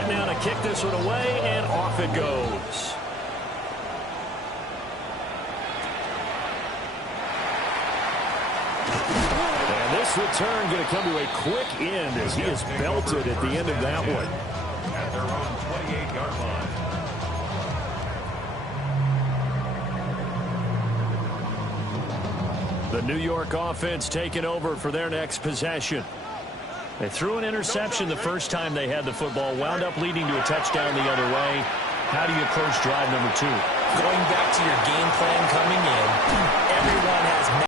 set now to kick this one away, and off it goes. And this return going to come to a quick end as he is belted at the end of that one. At their own 28-yard line. The New York offense taking over for their next possession. They threw an interception the first time they had the football, wound up leading to a touchdown the other way. How do you approach drive number 2? Going back to your game plan coming in, everyone has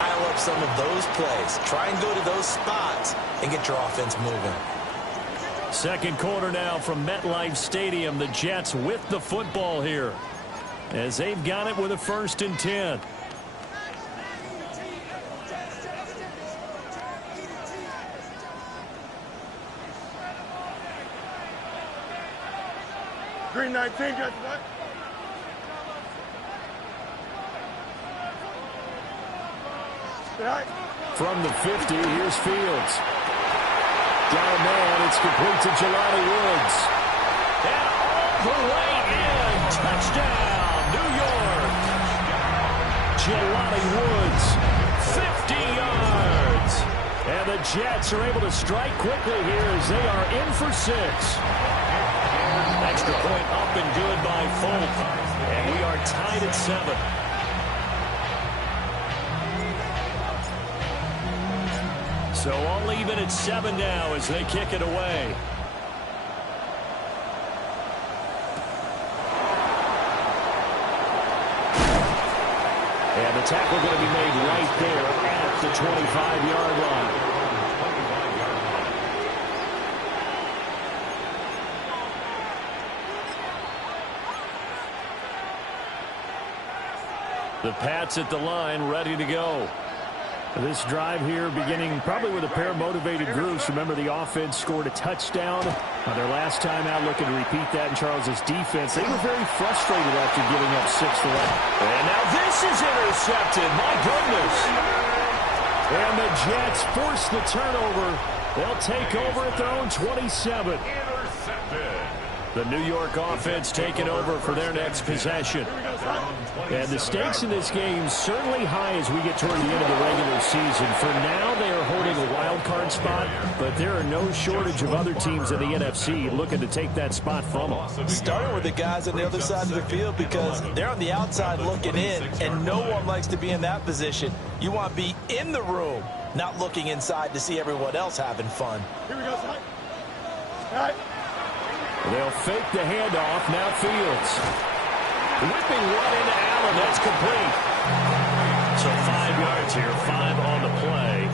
dial up some of those plays. Try and go to those spots and get your offense moving. Second quarter now from MetLife Stadium. The Jets with the football here, as they've got it with a 1st and 10. Green 19, got what? From the 50, here's Fields. Got a man, it's complete to Jelani Woods. And all the way in, touchdown, New York. Jelani Woods, 50 yards. And the Jets are able to strike quickly here as they are in for 6. Extra point up and good by Folk. And we are tied at 7. So all even at 7 now as they kick it away. And the tackle going to be made right there at the 25-yard line. The Pats at the line, ready to go. This drive here beginning probably with a pair of motivated groups. Remember, the offense scored a touchdown on their last time out, looking to repeat that in Charles's defense. They were very frustrated after giving up 6 to 1. And now this is intercepted. My goodness. And the Jets force the turnover. They'll take over at their own 27. Intercepted. The New York offense taking over for their next possession. And the stakes in this game certainly high as we get toward the end of the regular season. For now, they are holding a wild card spot, but there are no shortage of other teams in the NFC looking to take that spot from them. Starting with the guys on the other side of the field, because they're on the outside looking in, and no one likes to be in that position. You want to be in the room, not looking inside to see everyone else having fun. Here we go, son. All right. They'll fake the handoff. Now Fields. Whipping one into Allen. That's complete. So 5 yards here. 5 on the play.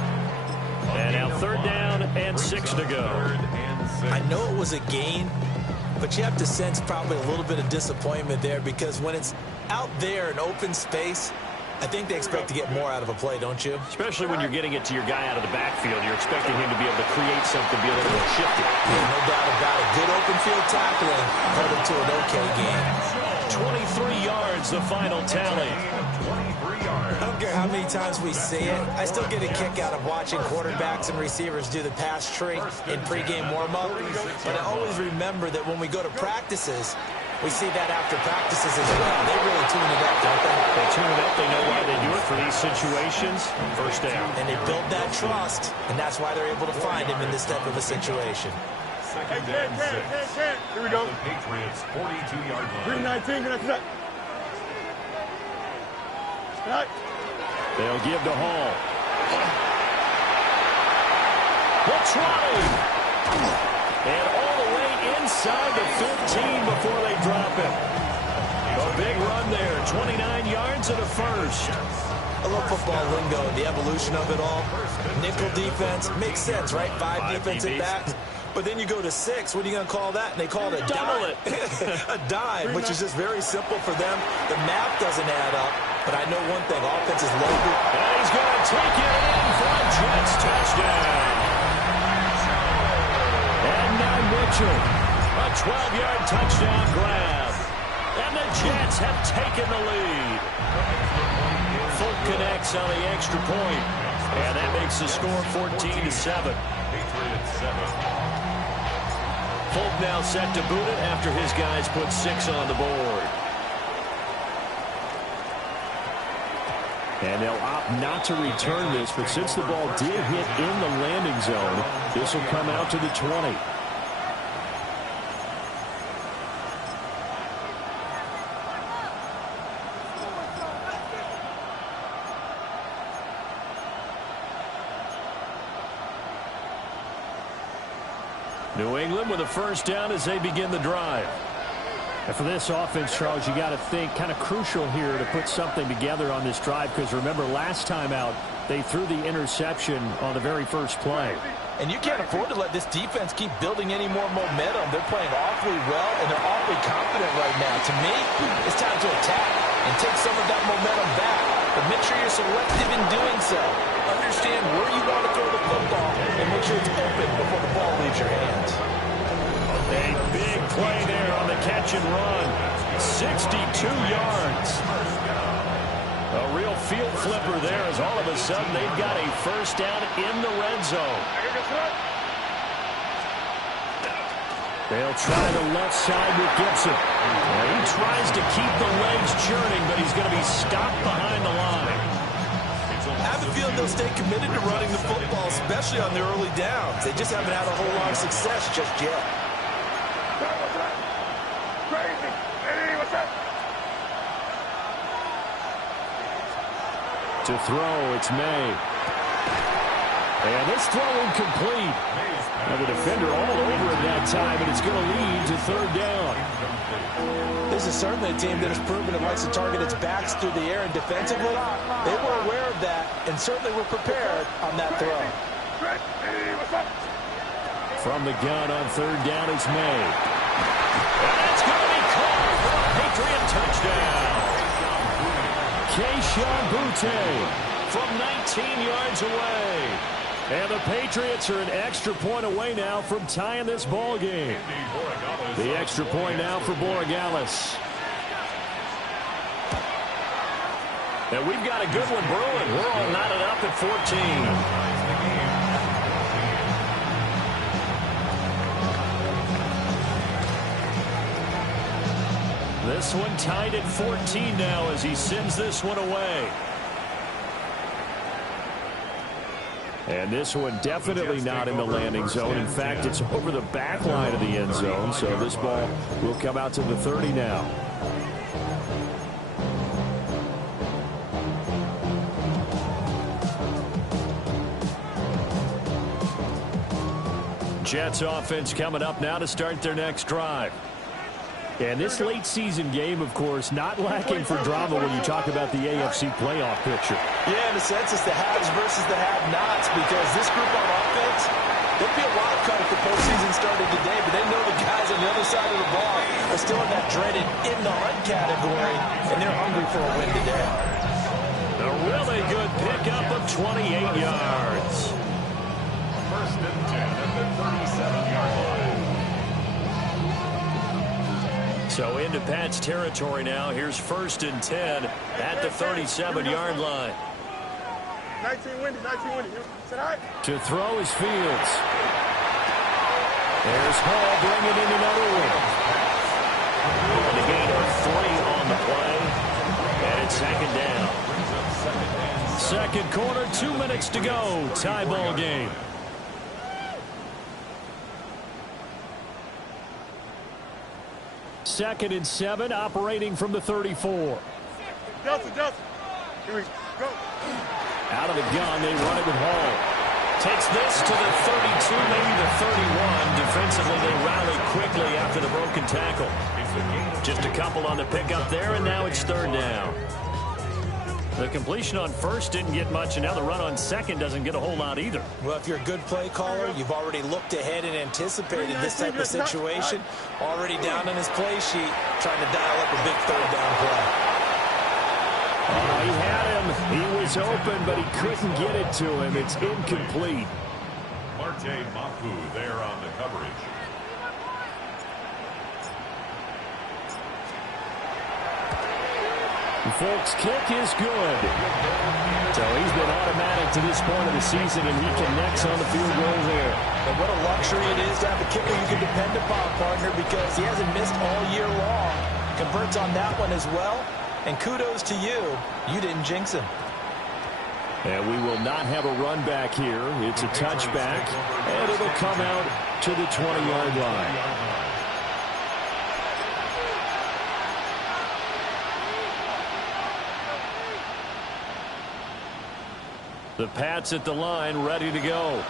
And now 3rd down and 6 to go. I know it was a gain, but you have to sense probably a little bit of disappointment there, because when it's out there in open space, I think they expect to get more out of a play, don't you? Especially when you're getting it to your guy out of the backfield. You're expecting him to be able to create something, be a little more shifty. Yeah, no doubt about it. Good open field tackling led him to an okay game. 23 yards, the final tally. 23 yards. I don't care how many times we see it. I still get a kick out of watching quarterbacks and receivers do the pass tree in pregame warm-up. But I always remember that when we go to practices, we see that after practices as well. They really tune it up, don't they? They tune it up. They know why they do it for these situations. 1st down. And they build that trust, and that's why they're able to find him in this type of a situation. 2nd and 6. Here we go. The Patriots 42-yard line. Green 19, get that. All right. They'll give to Hall. What's running? And all the way inside the 15 before they drop it. A big run there. 29 yards and a 1st. I love football lingo and the evolution of it all. Nickel defense makes sense, right? 5 defensive backs. But then you go to 6. What are you going to call that? And they call it a Double dime. it. A dime, which is just very simple for them. The math doesn't add up. But I know one thing. Offense is loaded. And he's going to take it in for a Jets touchdown. And now Mitchell. A 12-yard touchdown grab. And the Jets have taken the lead. Folk connects on the extra point. And that makes the score 14-7. Patriots 7. Folk now set to boot it after his guys put 6 on the board. And they'll opt not to return this, but since the ball did hit in the landing zone, this will come out to the 20. New England with a first down as they begin the drive. And for this offense, Charles, you got to think kind of crucial here to put something together on this drive, because remember last time out they threw the interception on the very first play. And you can't afford to let this defense keep building any more momentum. They're playing awfully well, and they're awfully confident right now. To me, it's time to attack and take some of that momentum back. But make sure you're selective in doing so. Understand where you want to throw the football and make sure it's open before the ball leaves your hands. A big play there on the catch and run. 62 yards. A real field flipper there as all of a sudden they've got a first down in the red zone. They'll try the left side with Gibson. He tries to keep the legs churning, but he's going to be stopped behind the line. I have a feeling they'll stay committed to running the football, especially on their early downs. They just haven't had a whole lot of success just yet. Crazy. Hey, what's up? To throw, it's May. And this throw incomplete. And the defender all over it that time, and it's going to lead to third down. This is certainly a team that has proven it likes to target its backs through the air, and defensively, they were aware of that and certainly were prepared on that throw. Hey, what's up? From the gun on third down is May. And it's going to be caught for a Patriot touchdown. Kayshon Boutte from 19 yards away. And the Patriots are an extra point away now from tying this ball game. The extra point now for Borregales. And we've got a good one brewing. We're all knotted up at 14. This one tied at 14 now as he sends this one away. And this one definitely not in the landing zone. In fact, it's over the back line of the end zone, so this ball will come out to the 30 now. Jets offense coming up now to start their next drive. And this late season game, of course, not lacking for drama when you talk about the AFC playoff picture. Yeah, in a sense, it's the haves versus the have-nots, because this group on offense, they'll be a wild card if the postseason started today, but they know the guys on the other side of the ball are still in that dreaded in-the-hunt category, and they're hungry for a win today. A really good pickup of 28 yards. First and 10 at the 37-yard line. So into Pat's territory now. Here's first and 10 at the 37-yard line. 19 windy, 19 windy. Sit all right? To throw is Fields. There's Hall bringing in another one. And a gain of 3 on the play. And it's second down. Second quarter, 2 minutes to go. Tie ball game. Second and 7, operating from the 34. Delta. Here we go. Out of the gun, they run it with Hall. Takes this to the 32, maybe the 31. Defensively, they rally quickly after the broken tackle. Just a couple on the pickup there, and now it's third down. The completion on first didn't get much, and now the run on second doesn't get a whole lot either. Well, if you're a good play caller, you've already looked ahead and anticipated this type of situation. Already down on his play sheet, trying to dial up a big third down play. He had him. He was open, but he couldn't get it to him. It's incomplete. Marte Mapu there on the coverage. The Folks' kick is good. So he's been automatic to this point of the season, and he connects on the field goal there. And what a luxury it is to have a kicker you can depend upon, partner, because he hasn't missed all year long. Converts on that one as well. And kudos to you. You didn't jinx him. And we will not have a run back here. It's a touchback, and it'll come out to the 20-yard line. The Pats at the line, ready to go.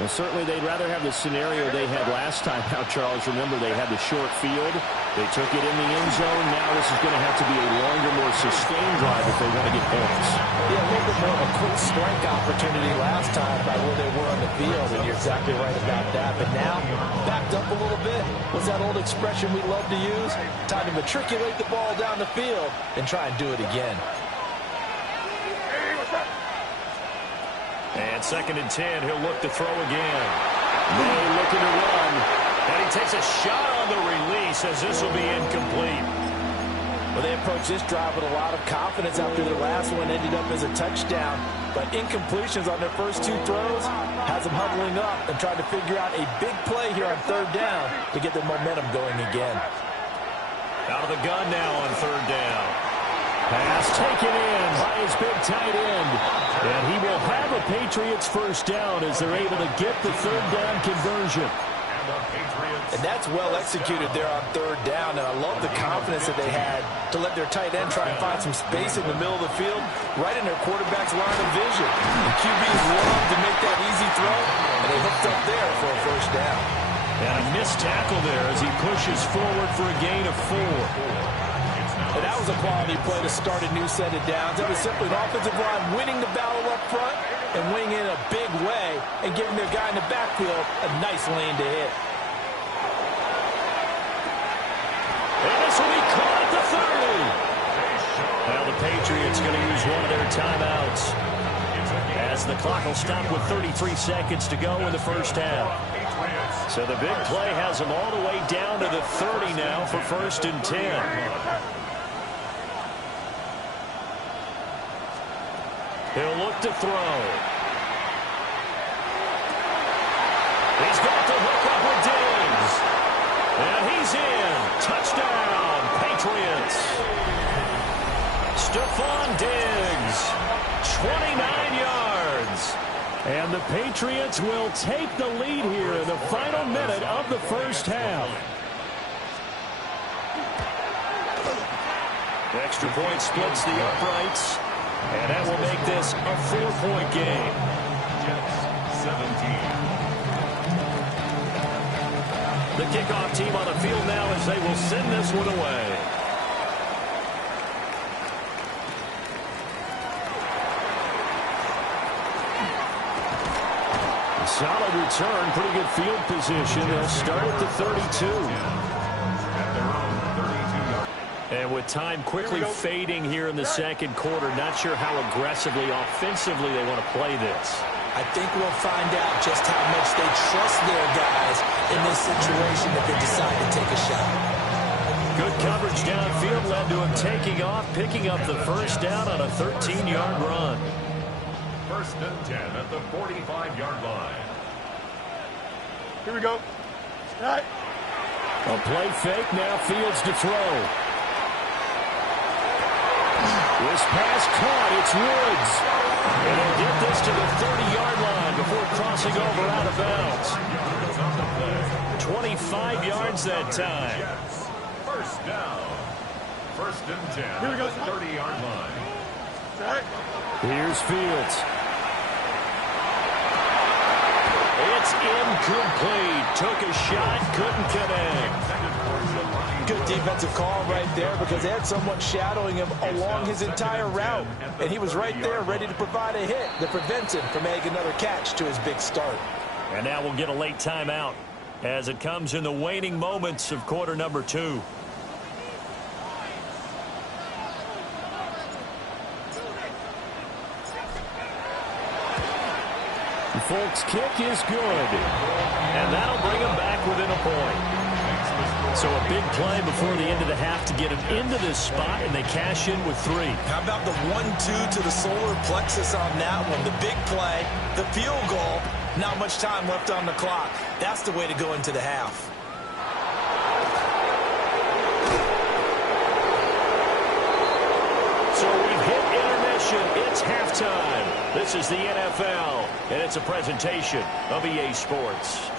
Well, certainly they'd rather have the scenario they had last time out, Charles. Remember, they had the short field. They took it in the end zone. Now this is going to have to be a longer, more sustained drive if they want to get points. Yeah, a little bit more of a quick strike opportunity last time by where they were on the field, and you're exactly right about that. But now, backed up a little bit. What's that old expression we love to use? Time to matriculate the ball down the field and try and do it again. And 2nd and 10, he'll look to throw again. May looking to run. And he takes a shot on the release as this will be incomplete. Well, they approached this drive with a lot of confidence after their last one ended up as a touchdown. But incompletions on their first 2 throws has them huddling up and trying to figure out a big play here on 3rd down to get their momentum going again. Out of the gun now on 3rd down. Pass taken in by his big tight end. And he will have a Patriots first down as they're able to get the 3rd down conversion. And that's well executed there on 3rd down. And I love the confidence that they had to let their tight end try and find some space in the middle of the field, right in their quarterback's line of vision. The QBs love to make that easy throw, and they hooked up there for a first down. And a missed tackle there as he pushes forward for a gain of 4. And that was a quality play to start a new set of downs. That was simply an offensive line winning the battle up front and winning in a big way and giving their guy in the backfield a nice lane to hit. And this will be caught at the 30. Well, the Patriots going to use one of their timeouts as the clock will stop with 33 seconds to go in the first half. So the big play has them all the way down to the 30 now for 1st and 10. He'll look to throw. He's got the hook up with Diggs. And he's in. Touchdown, Patriots. Stephon Diggs, 29 yards. And the Patriots will take the lead here in the final minute of the first half. Extra point splits the uprights. And that will make this a 4-point game. Jets 17. The kickoff team on the field now as they will send this one away. A solid return, pretty good field position. They'll start at the 32. And with time quickly fading here in the second quarter, not sure how aggressively, offensively they want to play this. I think we'll find out just how much they trust their guys in this situation if they decide to take a shot. Good coverage downfield led to him taking off, picking up the first down on a 13-yard run. 1st and 10 at the 45-yard line. Here we go. All right. A play fake, now Fields to throw. This pass caught, it's Woods. And he'll get this to the 30-yard line before crossing over out of bounds. 25 yards that time. First down. 1st and 10. Here we go. 30-yard line. All right. Here's Fields. It's incomplete. Took a shot, couldn't connect. Good defensive call right there because they had someone shadowing him along his entire route. And he was right there ready to provide a hit that prevents him from making another catch to his big start. And now we'll get a late timeout as it comes in the waning moments of quarter number 2. The Folks kick is good. And that'll bring him back within a point. So a big play before the end of the half to get him into this spot, and they cash in with 3. How about the 1-2 to the solar plexus on that one? The big play, the field goal, not much time left on the clock. That's the way to go into the half. So we've hit intermission. It's halftime. This is the NFL, and it's a presentation of EA Sports.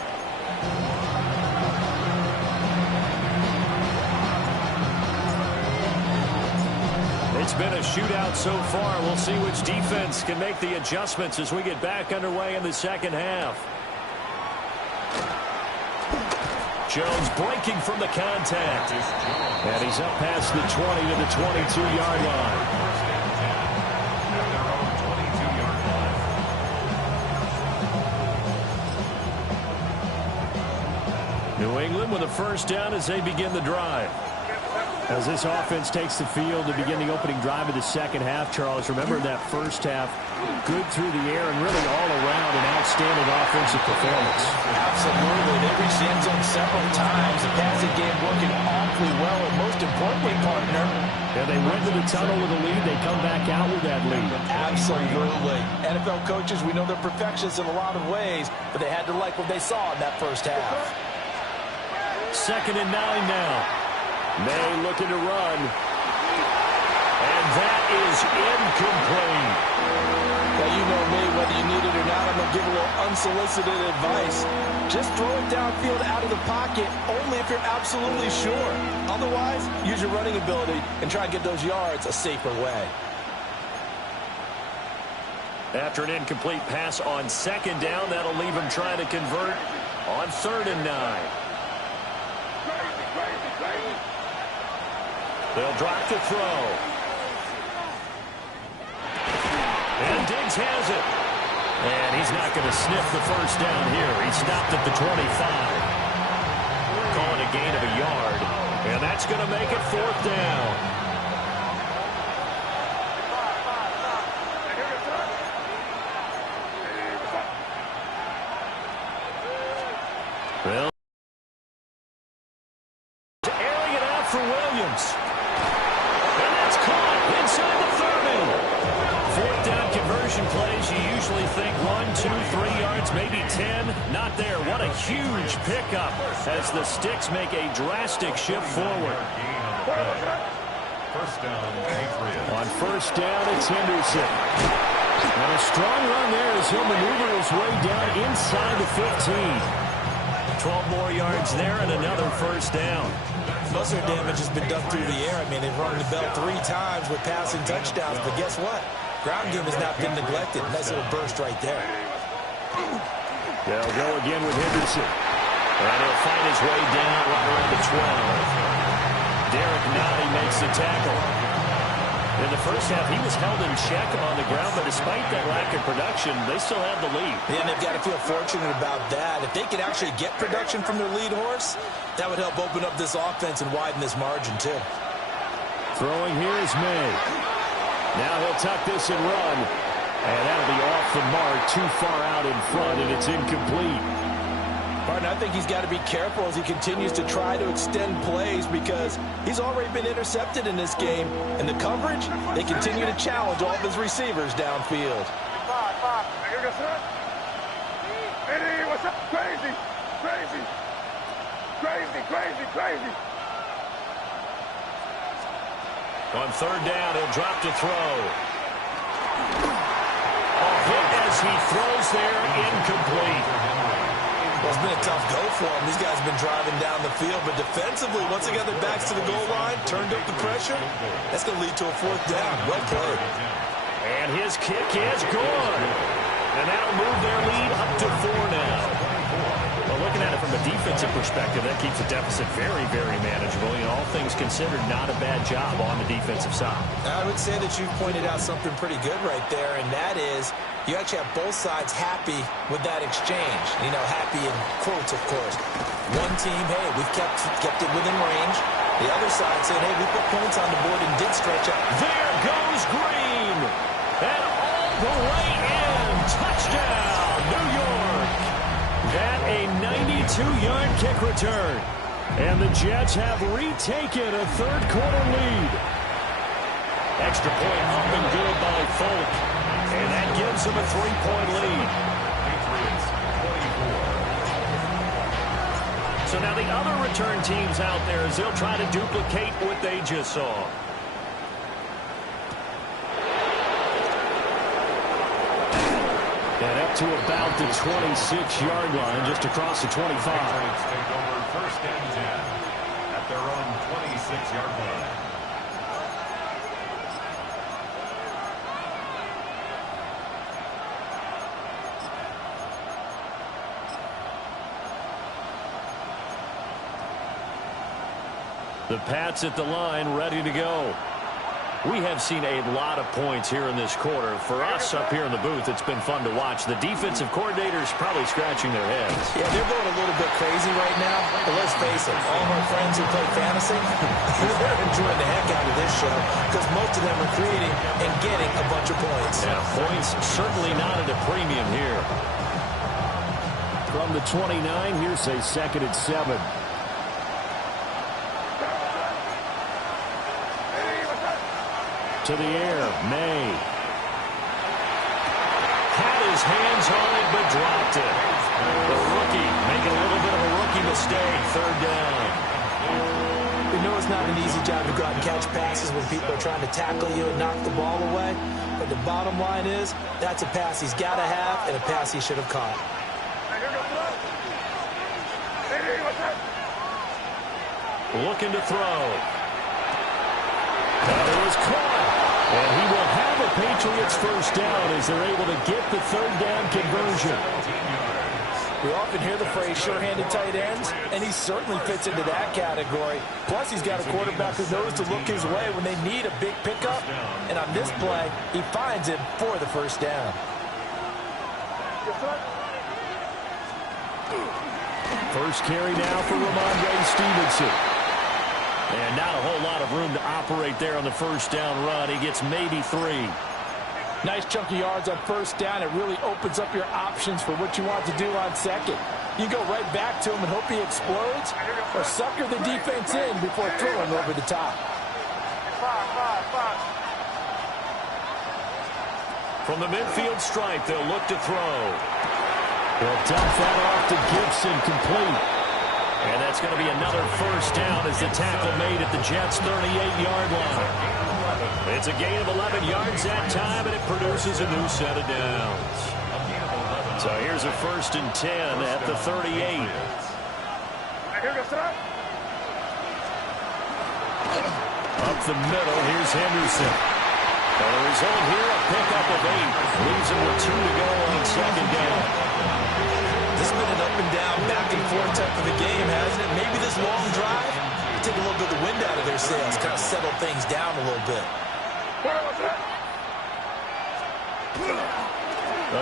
It's been a shootout so far. We'll see which defense can make the adjustments as we get back underway in the second half. Jones breaking from the contact. And he's up past the 20 to the 22-yard line. New England with a first down as they begin the drive. As this offense takes the field to begin the opening drive of the second half, Charles, remember that first half, good through the air and really all around an outstanding offensive performance. Absolutely. They reached the end zone several times. The passing game working awfully well, and most importantly, partner. Yeah, they went to the tunnel with a lead. They come back out with that lead. Absolutely. NFL coaches, we know they're perfectionists in a lot of ways, but they had to like what they saw in that first half. 2nd and 9 now. May looking to run. And that is incomplete. Well, you know me, whether you need it or not, I'm going to give a little unsolicited advice. Just throw it downfield out of the pocket, only if you're absolutely sure. Otherwise, use your running ability and try and get those yards a safer way. After an incomplete pass on 2nd down, that'll leave him trying to convert on 3rd and 9. They'll drop to throw. And Diggs has it. And he's not going to sniff the first down here. He stopped at the 25. Calling a gain of a yard. And that's going to make it 4th down. Well, airing it out for Williams. And that's caught inside the 30. 4th down conversion plays, you usually think 1, 2, 3 yards, maybe 10. Not there. What a huge pickup as the Sticks make a drastic shift forward. First down, Patriots. On 1st down, it's Henderson. And a strong run there as he'll maneuver his way down inside the 15. 12 more yards there and another 1st down. Most of their damage has been done through the air. I mean, they've rung the bell 3 times with passing touchdowns, but guess what? Ground game has not been neglected. Nice little burst right there. They'll go again with Henderson. And he'll find his way down right around the 12. Derek Notty makes the tackle. In the first half, he was held in check on the ground, but despite that lack of production, they still have the lead. Yeah, and they've got to feel fortunate about that. If they could actually get production from their lead horse, that would help open up this offense and widen this margin, too. Throwing here is May. Now he'll tuck this and run. And that'll be off the mark, too far out in front, and it's incomplete. Partner, I think he's got to be careful as he continues to try to extend plays because he's already been intercepted in this game. And the coverage, they continue to challenge all of his receivers downfield. Hey, what's up? Crazy. On 3rd down, he'll drop to throw. A hit as he throws there, incomplete. Well, it's been a tough go for him. These guys have been driving down the field, but defensively, once they got their backs to the goal line, turned up the pressure, that's going to lead to a 4th down. Well played. And his kick is good. And that'll move their lead up to 4 now. Well, looking at it from a defensive perspective, that keeps the deficit very, very manageable. You know, all things considered, not a bad job on the defensive side. I would say that you've pointed out something pretty good right there, and that is you actually have both sides happy with that exchange. You know, happy in quotes, of course. One team, hey, we've kept it within range. The other side saying, hey, we put points on the board and did stretch out. There goes Green. And all the way in. Touchdown, New York. That a 92-yard kick return. And the Jets have retaken a third-quarter lead. Extra point up and good by Folk. And that gives them a 3-point lead. Patriots 24. So now the other return teams out there as they'll try to duplicate what they just saw. And up to about the 26-yard line, just across the 25. Patriots take over first and 10 at their own 26-yard line. The Pats at the line, ready to go. We have seen a lot of points here in this quarter. For us up here in the booth, it's been fun to watch. The defensive coordinators probably scratching their heads. Yeah, they're going a little bit crazy right now. But let's face it, all of our friends who play fantasy, they're enjoying the heck out of this show because most of them are creating and getting a bunch of points. Yeah, points certainly not at a premium here. From the 29, here's a 2nd and 7. To the air, May. Had his hands on it, but dropped it. The rookie making a little bit of a rookie mistake. 3rd down. We know it's not an easy job to go out and catch passes when people are trying to tackle you and knock the ball away. But the bottom line is, that's a pass he's got to have and a pass he should have caught. Looking to throw. And it was caught. And he will have a Patriots first down as they're able to get the 3rd down conversion. We often hear the phrase sure-handed tight ends, and he certainly fits into that category. Plus, he's got a quarterback who knows to look his way when they need a big pickup. And on this play, he finds him for the first down. First carry now for Ramondre Stevenson. And not a whole lot of room to operate there on the first down run. He gets maybe 3. Nice chunky yards on first down. It really opens up your options for what you want to do on second. You go right back to him and hope he explodes, or sucker the defense in before throwing over the top. From the midfield stripe, they'll look to throw. They'll dump that off to Gibson, complete. And that's going to be another first down as the tackle made at the Jets' 38-yard line. It's a gain of 11 yards that time, and it produces a new set of downs. So here's a 1st and 10 at the 38. Up the middle, here's Henderson. And the result here, a pickup of 8. Leaves him with 2 to go on 2nd down. This has been an up-and-down, back-and-forth type of a game, hasn't it? Maybe this long drive, take a little bit of the wind out of their sails, kind of settle things down a little bit.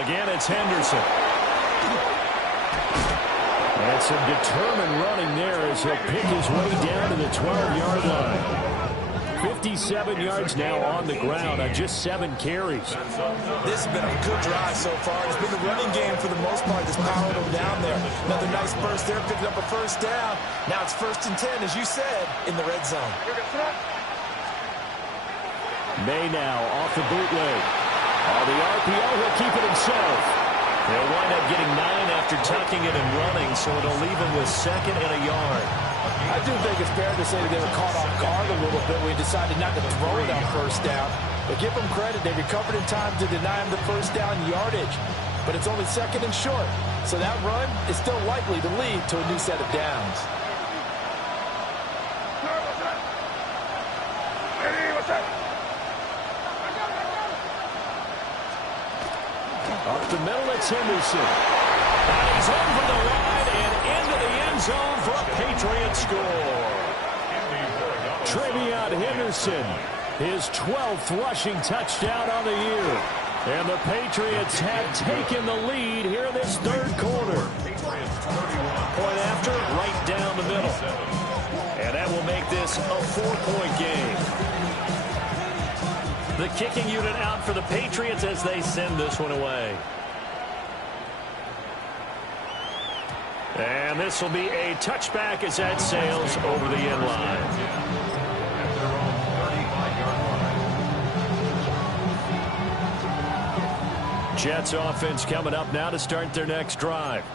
Again, it's Henderson. And some determined running there as he'll pick his way down to the 12-yard line. 57 yards now on the ground on just 7 carries. This has been a good drive so far. It's been the running game for the most part that's powered them down there. Another nice burst there, picking up a first down. Now it's 1st and 10, as you said, in the red zone. May now off the bootleg. On the RPO, he'll keep it himself. He'll wind up getting 9 after tucking it and running, so it'll leave him with 2nd and a yard. I do think it's fair to say that they were caught off guard a little bit when he decided not to throw it on first down. But give them credit, they recovered in time to deny him the first down yardage. But it's only 2nd and short, so that run is still likely to lead to a new set of downs. Up the middle, it's Henderson. And he's over the line and into the end zone for a Patriots score. Travion Henderson, his 12th rushing touchdown on the year. And the Patriots have taken the lead here in this 3rd quarter. Point after, right down the middle. And that will make this a 4-point game. The kicking unit out for the Patriots as they send this one away. And this will be a touchback as that sails over the end line. At their own 35-yard line. Jets offense coming up now to start their next drive.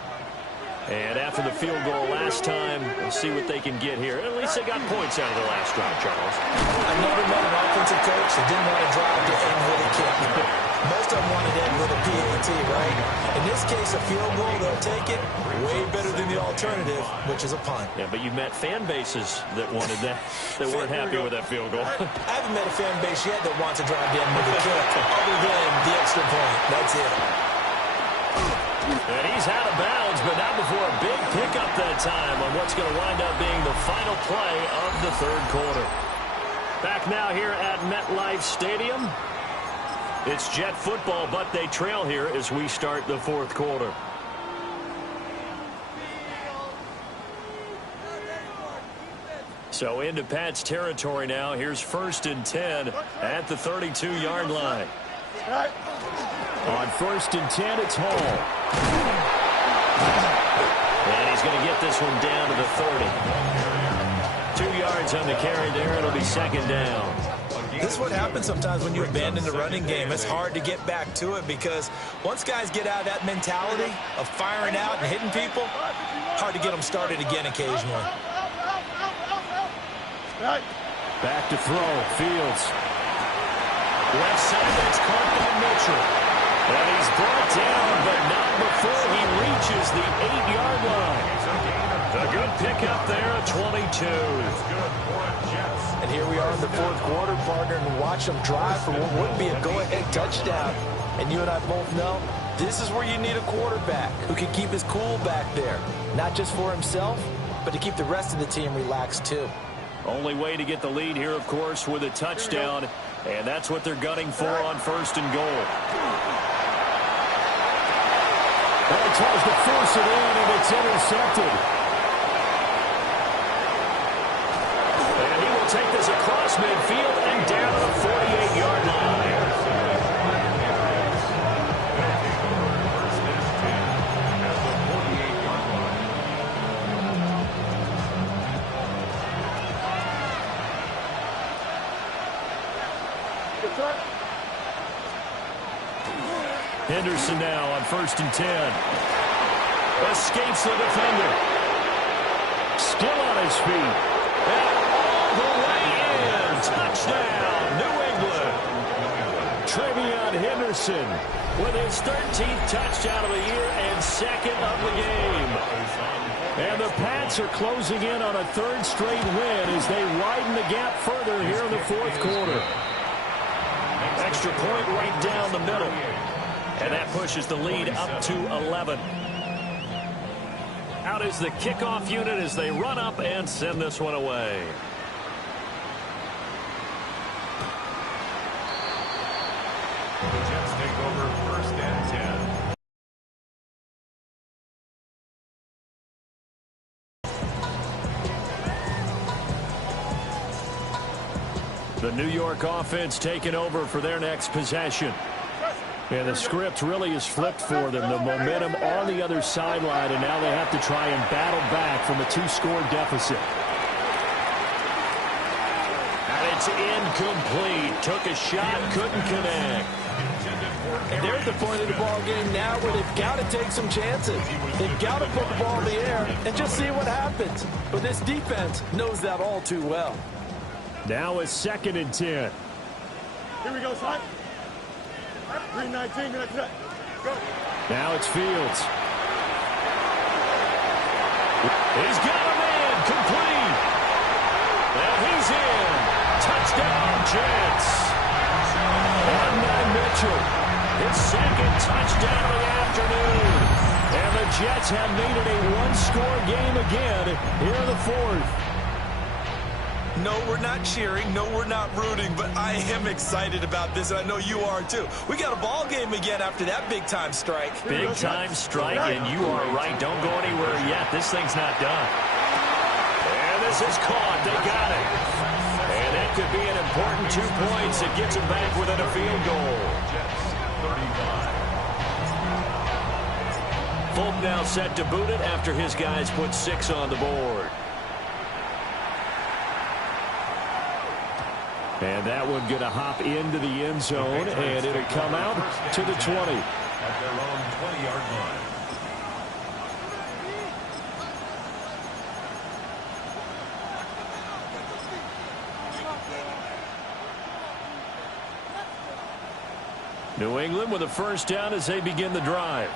And after the field goal last time, we'll see what they can get here. At least they got points out of the last drive, Charles. I never met an offensive coach that didn't want to drive to end with a kick. Most of them wanted to end with a PAT, right? In this case, a field goal, they'll take it. Way better than the alternative, which is a punt. Yeah, but you've met fan bases that wanted that, that weren't happy with that field goal. I haven't met a fan base yet that wants to drive to end with a kick, other than the extra point. That's it. And he's out of bounds, but not before a big pickup that time on what's going to wind up being the final play of the third quarter. Back now here at MetLife Stadium. It's Jet football, but they trail here as we start the fourth quarter. So into Pat's territory now. Here's 1st and 10 at the 32-yard line. On 1st and 10, it's Hall. And he's going to get this one down to the 30. 2 yards on the carry there. It'll be 2nd down. This is what happens sometimes when you abandon the running game. It's hard to get back to it because once guys get out of that mentality of firing out and hitting people, hard to get them started again occasionally. Back to throw. Fields. Left side, that's caught by Mitchell. And he's brought down, but not before he reaches the 8-yard line. A good pickup there at 22. And here we are in the fourth quarter, partner, and watch them drive for what would be a go-ahead touchdown. And you and I both know this is where you need a quarterback who can keep his cool back there. Not just for himself, but to keep the rest of the team relaxed too. Only way to get the lead here, of course, with a touchdown. And that's what they're gunning for on 1st and goal. Well, he tries to force it in, and it's intercepted. And he will take this across midfield and down the 48-yard line. Henderson now on 1st and 10. Escapes the defender. Still on his feet. And all the way in. Touchdown, New England. Trevion Henderson with his 13th touchdown of the year and 2nd of the game. And the Pats are closing in on a 3rd straight win as they widen the gap further here in the fourth quarter. Extra point right down the middle. And that pushes the lead up to 11. Out is the kickoff unit as they run up and send this one away. The Jets take over 1st and 10. The New York offense taking over for their next possession. And the script really is flipped for them. The momentum on the other sideline, and now they have to try and battle back from a 2-score deficit. And it's incomplete. Took a shot, couldn't connect. And they're at the point of the ball game now where they've got to take some chances. They've got to put the ball in the air and just see what happens. But this defense knows that all too well. Now it's 2nd and 10. Here we go, son. 3-19, go. Now it's Fields. He's got him in, complete. And he's in. Touchdown, Jets. And now Mitchell, his 2nd touchdown of the afternoon. And the Jets have made it a 1-score game again here in the fourth. No, we're not cheering. No, we're not rooting. But I am excited about this, and I know you are too. We got a ball game again after that big-time strike. Big-time strike, and you are right. Don't go anywhere yet. This thing's not done. And this is caught. They got it. And that could be an important 2 points. It gets them back within a field goal. Jets 35. Folk now set to boot it after his guys put 6 on the board. And that one going to hop into the end zone, and it'll come out to the 20. At their own 20-yard line. New England with a first down as they begin the drive.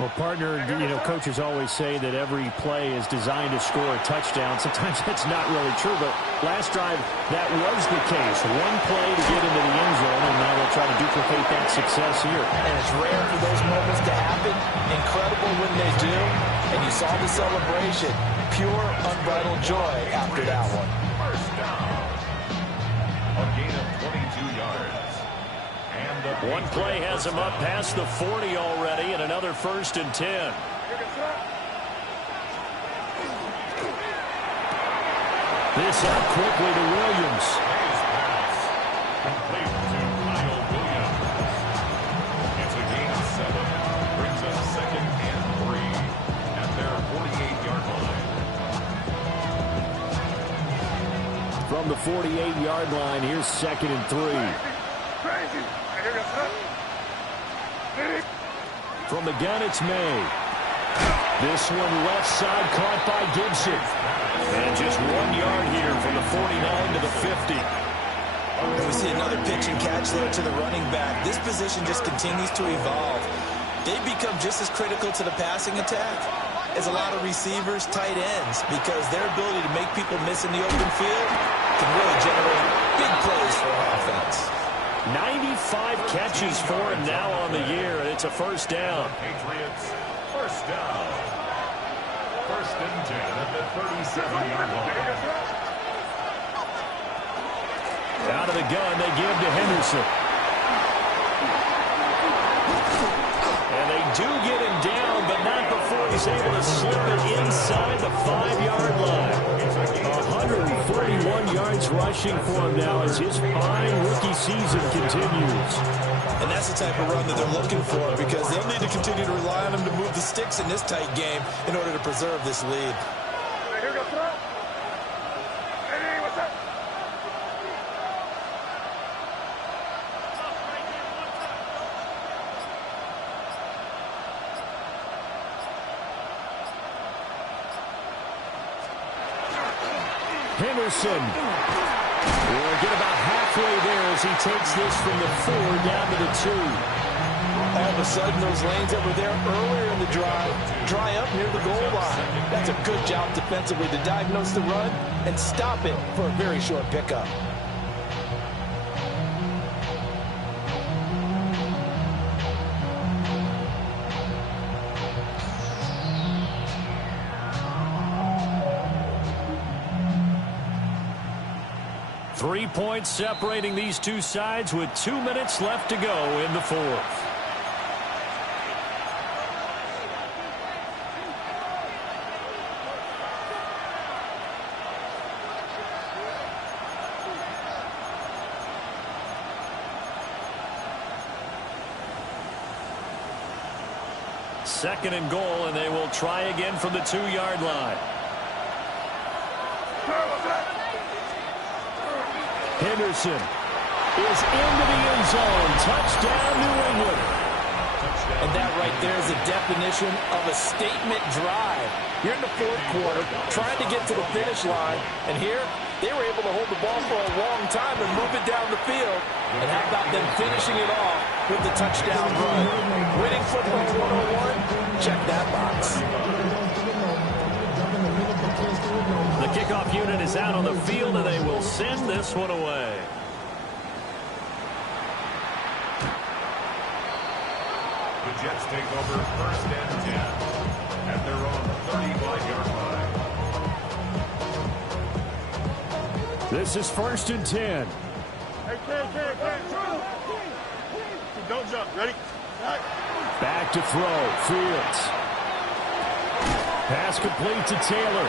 Well, partner, coaches always say that every play is designed to score a touchdown. Sometimes that's not really true, but last drive, that was the case. One play to get into the end zone, and now they'll try to duplicate that success here. And it's rare for those moments to happen. Incredible when they do. And you saw the celebration. Pure, unbridled joy after that one. First down. A gain of 22 yards. One play has him up past the 40 already, and another 1st and 10. This out quickly to Williams. Complete to Kyle Williams. It's a gain of 7. Brings up 2nd and 3 at their 48-yard line. From the 48-yard line, here's 2nd and 3. From the gun, it's May. This one left side caught by Gibson. And just 1 yard here from the 49 to the 50. And we see another pitch and catch there to the running back. This position just continues to evolve. They become just as critical to the passing attack as a lot of receivers, tight ends, because their ability to make people miss in the open field can really generate big plays for our offense. 95 catches for him now on the year, and it's a first down. Patriots, first down. 1st and 10 at the 37-yard line. Out of the gun, they give to Henderson. And they do get him down, but not before he's able to slip it inside the 5-yard line. 141 yards rushing for him now as his fine rookie season continues. And that's the type of run that they're looking for, because they'll need to continue to rely on him to move the sticks in this tight game in order to preserve this lead. Henderson will get about halfway there as he takes this from the 4 down to the 2. All of a sudden, those lanes that were there earlier in the drive dry up near the goal line. That's a good job defensively to diagnose the run and stop it for a very short pickup. Three points separating these two sides with 2 minutes left to go in the 4th. Second and goal, and they will try again from the 2-yard line. Henderson is into the end zone. Touchdown, New England. And that right there is a definition of a statement drive. You're in the 4th quarter, trying to get to the finish line, and here they were able to hold the ball for a long time and move it down the field. And how about them finishing it off with the touchdown run? Winning football 101, check that box. The kickoff unit is out on the field, and they will send this one away. The Jets take over 1st and 10 at their own 35-yard line. This is 1st and 10. Hey, don't jump. Ready? Back to throw. Fields. Pass complete to Taylor.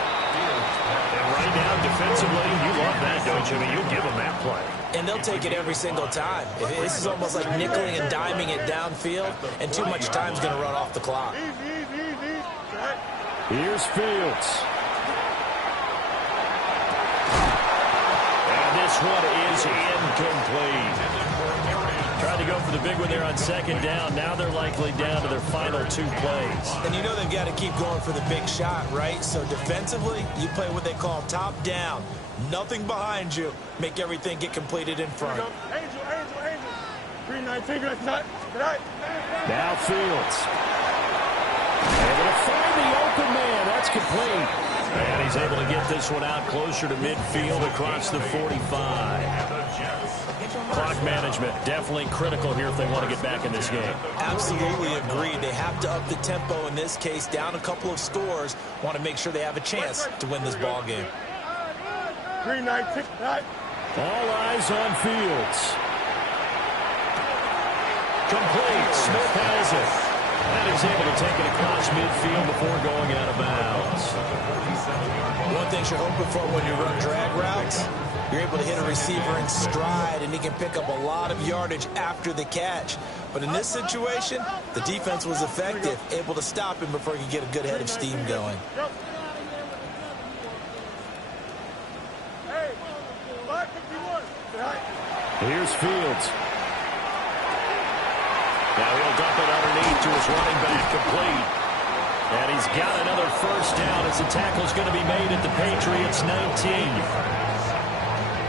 And right now, defensively, you love that, don't you? I mean, you give them that play. And they'll take it every single time. This is almost like nickeling and diming it downfield, and too much time's going to run off the clock. Easy. Here's Fields. And this one is incomplete. Tried to go for the big one there on second down. Now they're likely down to their final 2 plays. And you know they've got to keep going for the big shot, right? So defensively, you play what they call top down. Nothing behind you. Make everything get completed in front. Angel. 319, good night. Now Fields. Able to find the open man. That's complete. And he's able to get this one out closer to midfield across the 45. Clock management, definitely critical here if they want to get back in this game. Absolutely agreed. They have to up the tempo in this case, down a couple of scores. Want to make sure they have a chance to win this ball game. 319, right. All eyes on Fields. Complete. Smith has it. And he's able to take it across midfield before going out of bounds. One thing you're hoping for when you run drag routes, you're able to hit a receiver in stride, and he can pick up a lot of yardage after the catch. But in this situation, the defense was effective, able to stop him before he could get a good head of steam going. Hey, 551. Here's Fields. Now he'll dump it underneath to his running back, complete. And he's got another first down as the tackle's going to be made at the Patriots 19.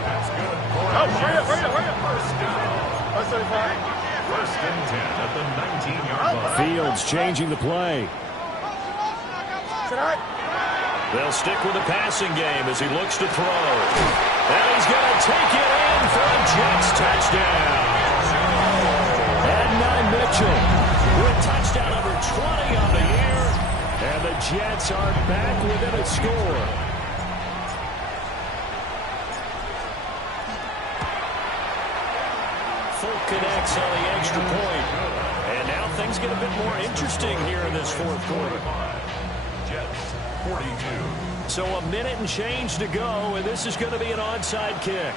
That's good. Oh, hurry up. First down. 175. First and 10 at the 19-yard line. Fields changing the play. Tonight. They'll stick with the passing game as he looks to throw. And he's going to take it in for a Jets touchdown. Adonai Mitchell With touchdown number 20 on the year. and the Jets are back within a score. Full connects on the extra point. And now things get a bit more interesting here in this fourth quarter. Jets 42. So a minute and change to go, and this is going to be an onside kick.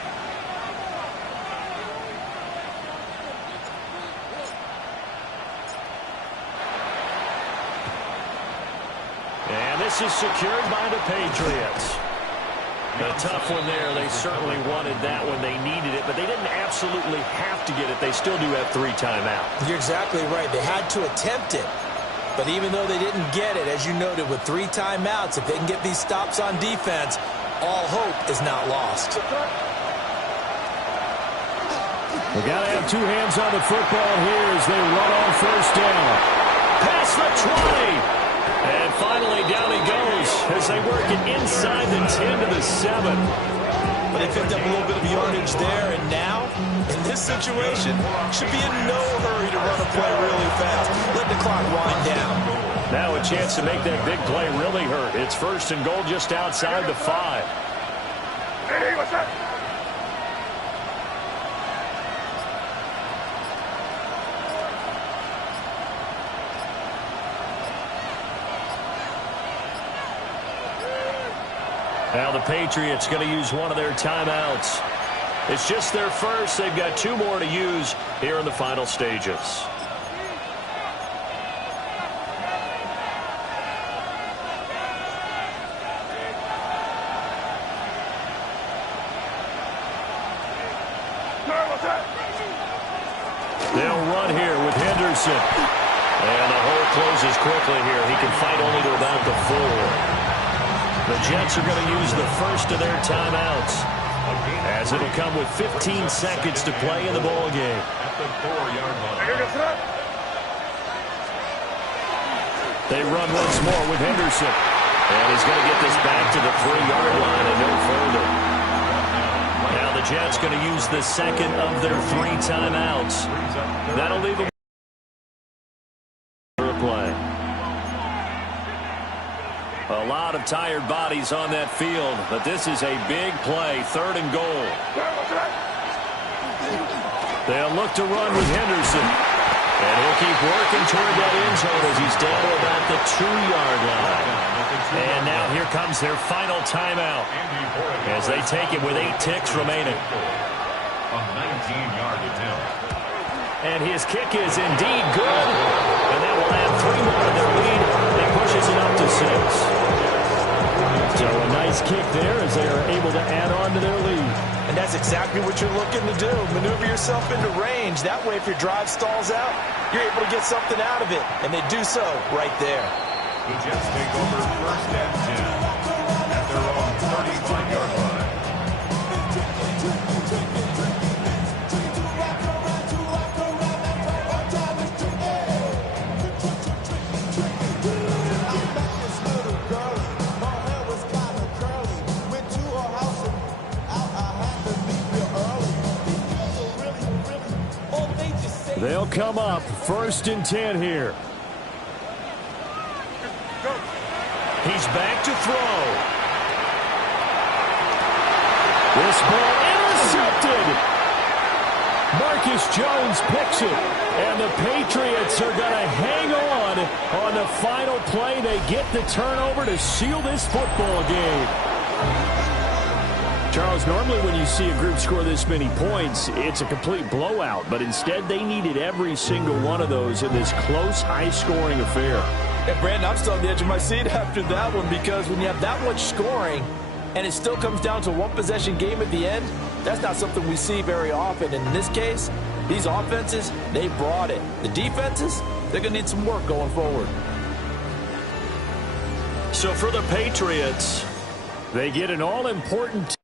And this is secured by the Patriots. A tough one there. They certainly wanted that when they needed it, but they didn't absolutely have to get it. They still do have 3 timeouts. You're exactly right. They had to attempt it. But even though they didn't get it, as you noted, with 3 timeouts, if they can get these stops on defense, all hope is not lost. We got to have 2 hands on the football here as they run on first down. Past the 20. And finally down he goes as they work it inside the 10 to the 7. But they picked up a little bit of yardage there, and now, in this situation, should be in no hurry to run a play really fast. Let the clock wind down. Now a chance to make that big play really hurt. It's first and goal just outside the 5. Hey, what's that? Now the Patriots going to use one of their timeouts. It's just their first. They've got 2 more to use here in the final stages. They'll run here with Henderson. And the hole closes quickly here. He can fight only to about the 4. The Jets are going to use the first of their timeouts as it'll come with 15 seconds to play in the ball game. At the 4-yard line. They run once more with Henderson. And he's going to get this back to the 3-yard line and no further. Now the Jets going to use the second of their 3 timeouts. That'll leave them for a play. A lot of tired bodies on that field, but this is a big play, 3rd and goal. They'll look to run with Henderson. And he'll keep working toward that end zone as he's down to about the 2-yard line. And now here comes their final timeout as they take it with 8 ticks remaining. A 19-yard attempt. And his kick is indeed good. And that will add 3 more to their lead. That pushes it up to 6. kick there as they are able to add on to their lead. And that's exactly what you're looking to do. Maneuver yourself into range. That way, if your drive stalls out, you're able to get something out of it. And they do so right there. The Jets take over 1st and 10 at their own 35-yard line. They'll come up 1st and 10 here. He's back to throw. This ball intercepted. Marcus Jones picks it. And the Patriots are going to hang on the final play. They get the turnover to seal this football game. Charles, normally when you see a group score this many points, it's a complete blowout. But instead, they needed every single one of those in this close, high-scoring affair. And Brandon, I'm still on the edge of my seat after that one, because when you have that much scoring and it still comes down to a one-possession game at the end, that's not something we see very often. And in this case, these offenses, they brought it. The defenses, they're going to need some work going forward. So for the Patriots, they get an all-important